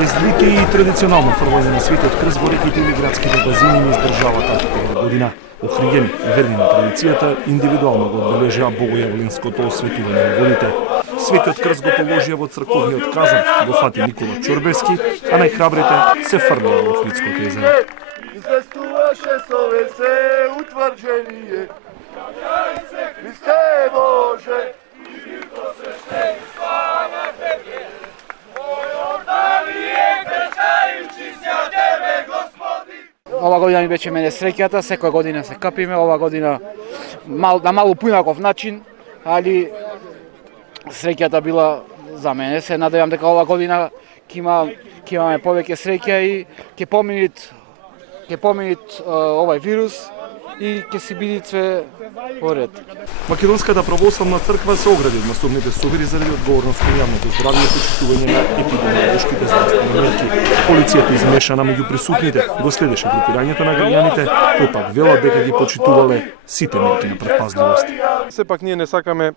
Без злите и традиционално фрлање на Светиот крст во реките или градските базини низ државата оваа година, охријени и верни на традицијата, индивидуално го одбележаа богојавленското осветување на водите. Светиот крст го положија во црковниот казан, го фати Никола Чорбевски, а најхрабрите се фрлаа во Охридското езеро. Известуваше совесе утврđenije, Христе Боже, Ова година ми беше мене среќата, секоја година се капиме, ова година на малку поинаков начин, али среќата била за мене. Се надевам дека ова година ќе имаме повеќе среќа и ќе поминит овај вирус и ќе си биде све во ред. Македонската православна црква се огради од масовните собири заради одговорност кон јавното здравје и почитување на епидемиолошките здравствени мерки. Полицијата измешана меѓу присутните го следеше групирањето на граѓаните, кои пак велат дека ги почитувале сите мерки на претпазливост. Сепак ние не сакаме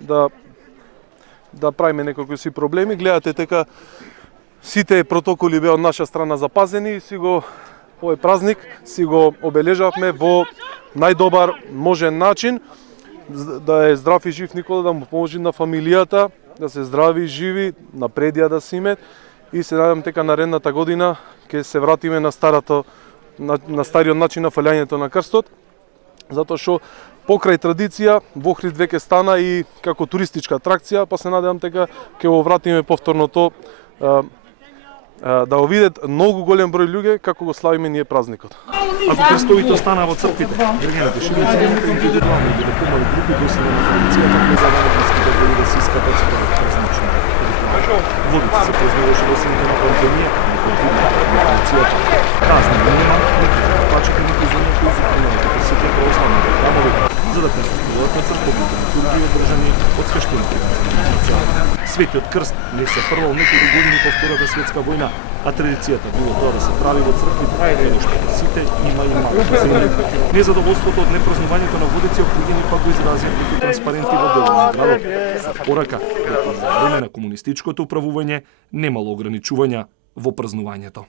да правиме неколку си проблеми. Гледате дека сите протоколи беа од наша страна запазени и си го овој празник си го обележавме во најдобар можен начин, да е здрав и жив Никола, да му поможи на фамилијата, да се здрави и живи, напредија да си имет и се надам дека наредната година ќе се вратиме на стариот начин на фалјањето на крстот, затоа што покрај традиција во Охрид веќе стана и како туристичка атракција, па се надевам дека ќе го вратиме повторното да го видат многу голем број луѓе како го славиме ние празникот. Ако крстовите остана во црквите, граѓаните широко индивидуално или помали групи доследно на традицијата кои зададат да да се искапат според празнични. Водите се празнуваше во средата на пандемија, на традицијата. Празник нема, нити за плачите, нити за некои законите посетија православните храмови, за да присуствуваат на црковните литургии одржани од свештениките на црквата. Светиот крст не се фрлал неколку години по Втората светска војна, а традицијата било тоа да се прави во црквите, едно што сите има и малку земји. Незадоволството од непразнувањето на водици охриѓени пак го изразија преку транспаренти во делот на градот, со порака дека за време на комунистичкото управување немало ограничувања во празнувањето.